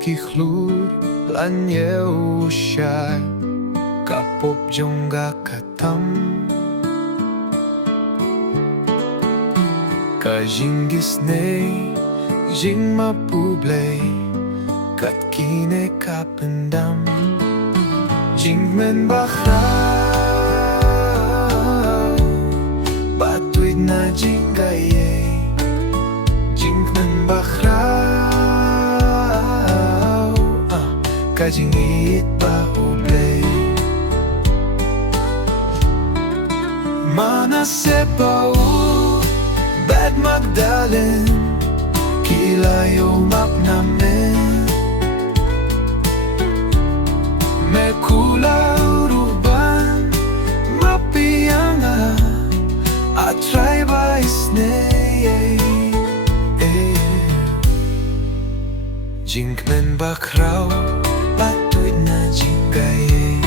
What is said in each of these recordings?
kichlur lanjeu shaj ka pop jonga katam ka jingisnei jingmap U Blei kat kine ka pendam jingmen bahrau batuid na jingaye jingmen bahrau ka jingit ba U Blei mana sepau bad magdalen kilayo map namin me kula uruban mapiyanga at try by snay jinkmen bakraw patuid na jingaye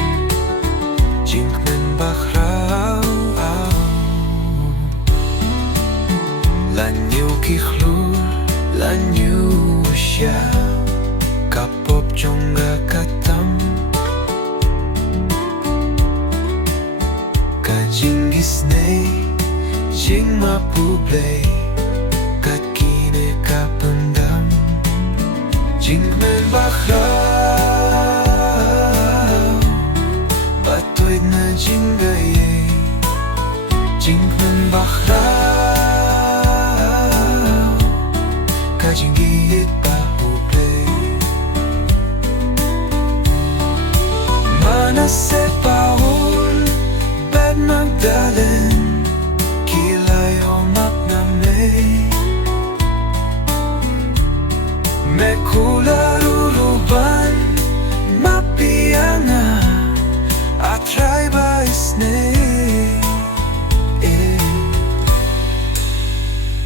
jinkmen bakraw lanyu kichlur lanyu siya kapop jonga katam ka jingisnei jingmap U Blei kat kine ka pendam jingmen bahrau batuid na jingaye jingmen bahrau jinggit ba U Blei mana sepaul bad magdalen kilayo map namin me kula ruluban mapiyanga at try ba isnei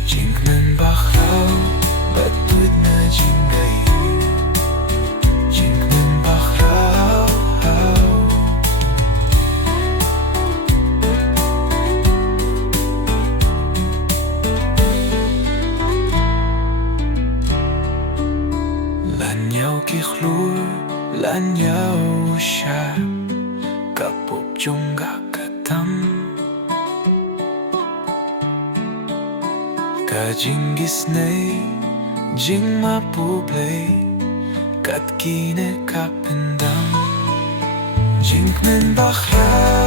jingmen bahrau batuid na jingaye jingmen bahrau lanyaw kichlur lanyaw siya kapop jonga katam ka jingisnei jingmap U Blei kat kine ka pendam jingmen bahrau